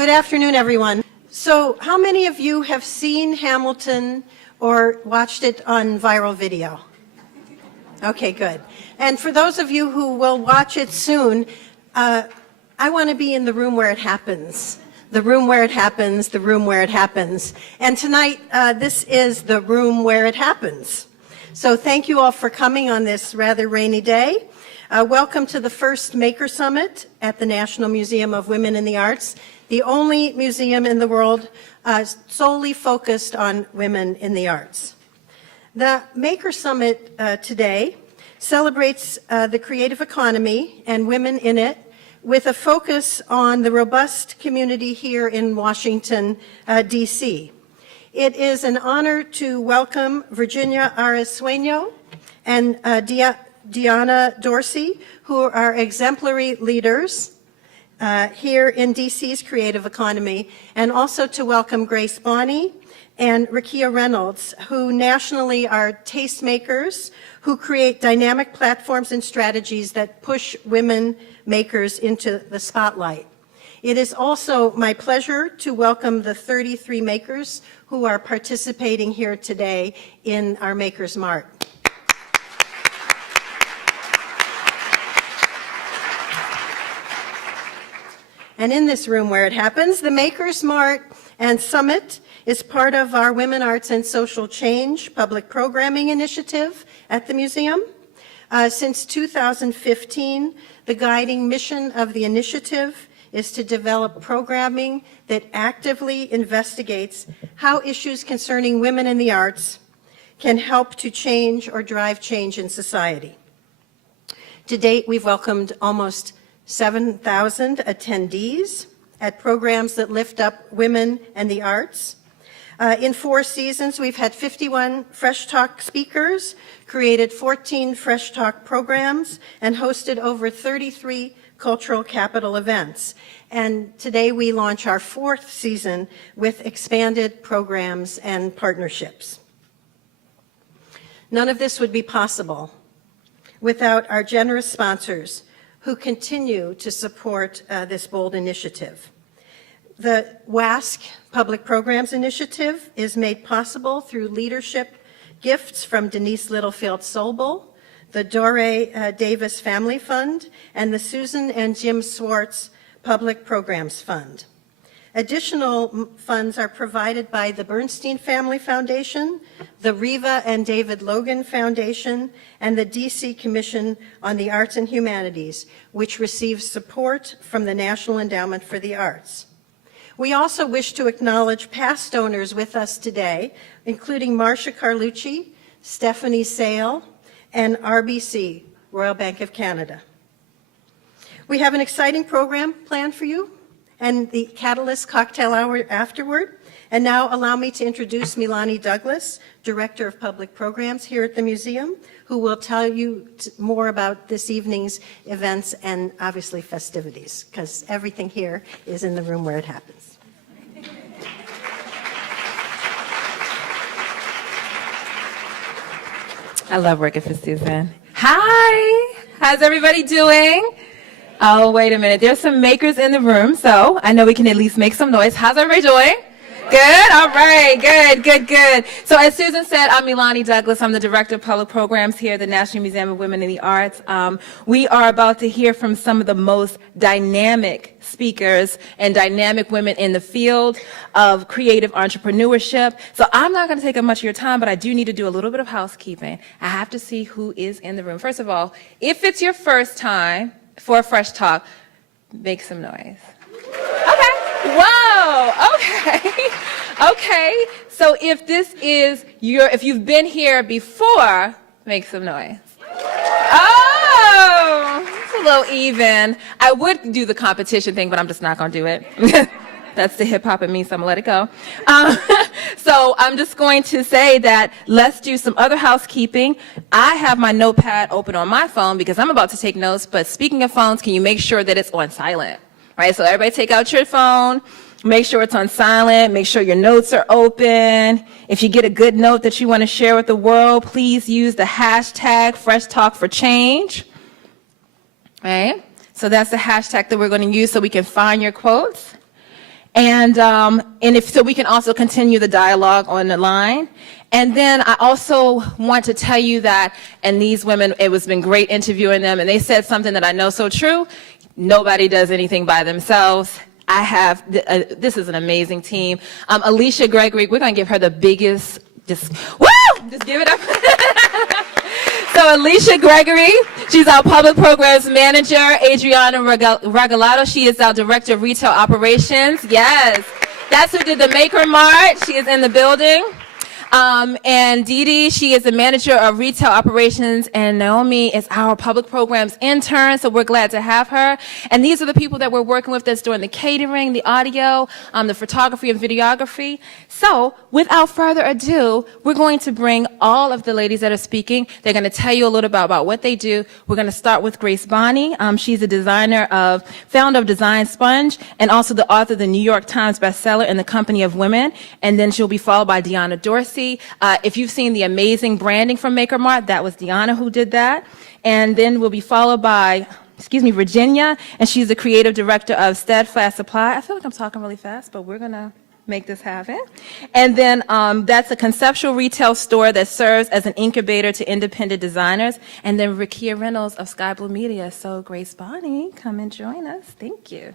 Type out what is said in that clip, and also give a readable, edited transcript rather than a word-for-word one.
Good afternoon, everyone. So how many of you have seen Hamilton or watched it on viral video? Okay, good. And for those of you who will watch it soon, I want to be in the room where it happens. The room where it happens, the room where it happens. And tonight, this is the room where it happens. So thank you all for coming on this rather rainy day. Welcome to the first Maker Summit at the National Museum of Women in the Arts, the only museum in the world solely focused on women in the arts. The Maker Summit today celebrates the creative economy and women in it with a focus on the robust community here in Washington, D.C. It is an honor to welcome Virginia Arisueno and Diana Dorsey, who are exemplary leaders here in DC's creative economy, and also to welcome Grace Bonney and Rakia Reynolds, who nationally are tastemakers who create dynamic platforms and strategies that push women makers into the spotlight. It is also my pleasure to welcome the 33 makers who are participating here today in our Makers Mart. And in this room where it happens, the Makers Mart and Summit is part of our Women, Arts, and Social Change public programming initiative at the museum. Since 2015, the guiding mission of the initiative is to develop programming that actively investigates how issues concerning women in the arts can help to change or drive change in society. To date, we've welcomed almost 7,000 attendees at programs that lift up women and the arts. In 4 seasons, we've had 51 Fresh Talk speakers, created 14 Fresh Talk programs, and hosted over 33 cultural capital events. And today we launch our 4th season with expanded programs and partnerships. None of this would be possible without our generous sponsors who continue to support this bold initiative. The WASC Public Programs Initiative is made possible through leadership gifts from Denise Littlefield-Sobel, the Dore Davis Family Fund, and the Susan and Jim Swartz Public Programs Fund. Additional funds are provided by the Bernstein Family Foundation, the Riva and David Logan Foundation, and the DC Commission on the Arts and Humanities, which receives support from the National Endowment for the Arts. We also wish to acknowledge past donors with us today, including Marcia Carlucci, Stephanie Sale, and RBC, Royal Bank of Canada. We have an exciting program planned for you and the Catalyst Cocktail Hour afterward. And now allow me to introduce Milani Douglas, Director of Public Programs here at the museum, who will tell you more about this evening's events and obviously festivities, because everything here is in the room where it happens. I love working for Susan. Hi, how's everybody doing? Oh, wait a minute. There's some makers in the room, so I know we can at least make some noise. How's everybody doing? Good? All right. Good. So as Susan said, I'm Milani Douglas. I'm the Director of Public Programs here at the National Museum of Women in the Arts. We are about to hear from some of the most dynamic speakers and dynamic women in the field of creative entrepreneurship. So I'm not going to take up much of your time, but I do need to do a little bit of housekeeping. I have to see who is in the room. First of all, if it's your first time for a Fresh Talk, make some noise. Okay. Whoa. Okay. So if if you've been here before, make some noise. Oh, it's a little even. I would do the competition thing, but I'm just not going to do it. That's the hip hop in me, so I'm going to let it go. So I'm just going to say that let's do some other housekeeping. I have my notepad open on my phone because I'm about to take notes, but speaking of phones, can you make sure that it's on silent? Right, so everybody take out your phone, make sure it's on silent, make sure your notes are open. If you get a good note that you want to share with the world, please use the hashtag #FreshTalkForChange. Right, so that's the hashtag that we're going to use so we can find your quotes. And if so, we can also continue the dialogue on the line. And then I also want to tell you that, and these women, it was been great interviewing them, and they said something that I know so true. Nobody does anything by themselves. I have, this is an amazing team. Alicia Gregory, we're going to give her the biggest, just give it up. So Alicia Gregory, she's our public programs manager. Adriana Regalato, she is our director of retail operations. Yes, that's who did the Maker Mart. She is in the building. And Dee Dee, she is the manager of retail operations, and Naomi is our public programs intern, so we're glad to have her. And these are the people that we're working with that's doing the catering, the audio, the photography and videography. So without further ado, we're going to bring all of the ladies that are speaking. They're going to tell you a little bit about what they do. We're going to start with Grace Bonney. She's a founder of Design Sponge, and also the author of the New York Times bestseller In the Company of Women. And then she'll be followed by Deanna Dorsey. If you've seen the amazing branding from Maker Mart, that was Deanna who did that. And then we'll be followed by, Virginia, and she's the creative director of Steadfast Supply. I feel like I'm talking really fast, but we're going to make this happen. And then that's a conceptual retail store that serves as an incubator to independent designers. And then Rakia Reynolds of Sky Blue Media. So Grace Bonney, come and join us. Thank you.